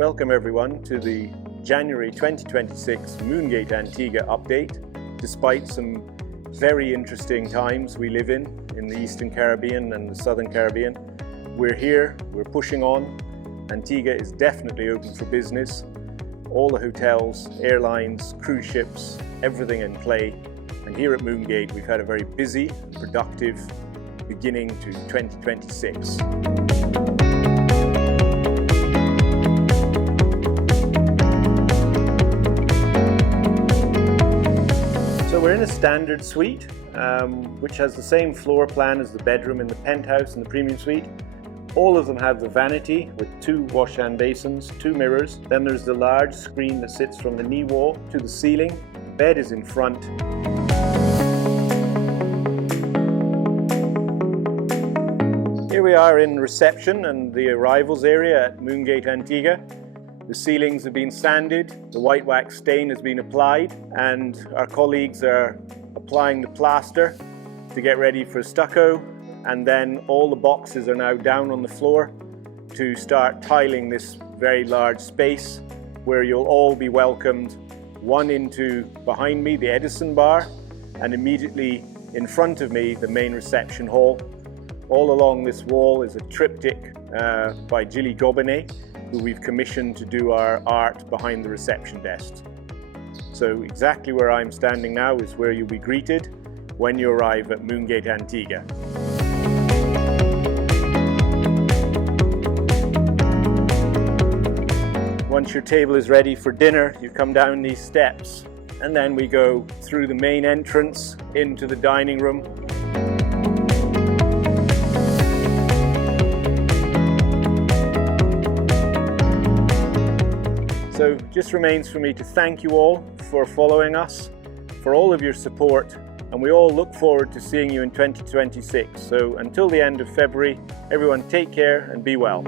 Welcome everyone to the January 2026 Moongate Antigua update. Despite some very interesting times we live in the Eastern Caribbean and the Southern Caribbean, we're here, we're pushing on. Antigua is definitely open for business. All the hotels, airlines, cruise ships, everything in play. And here at Moongate we've had a very busy and productive beginning to 2026. So we're in a standard suite, which has the same floor plan as the bedroom in the penthouse and the premium suite. All of them have the vanity with 2 wash-hand basins, 2 mirrors. Then there's the large screen that sits from the knee wall to the ceiling. The bed is in front. Here we are in reception and the arrivals area at Moongate Antigua. The ceilings have been sanded, the white wax stain has been applied, and our colleagues are applying the plaster to get ready for stucco. And then all the boxes are now down on the floor to start tiling this very large space where you'll all be welcomed. One into behind me, the Edison bar, and immediately in front of me, the main reception hall. All along this wall is a triptych by Gilly Gobinet, who we've commissioned to do our art behind the reception desks. So exactly where I'm standing now is where you'll be greeted when you arrive at Moongate Antigua. Once your table is ready for dinner, you come down these steps, and then we go through the main entrance into the dining room. So just remains for me to thank you all for following us, for all of your support, and we all look forward to seeing you in 2026. So until the end of February, everyone take care and be well.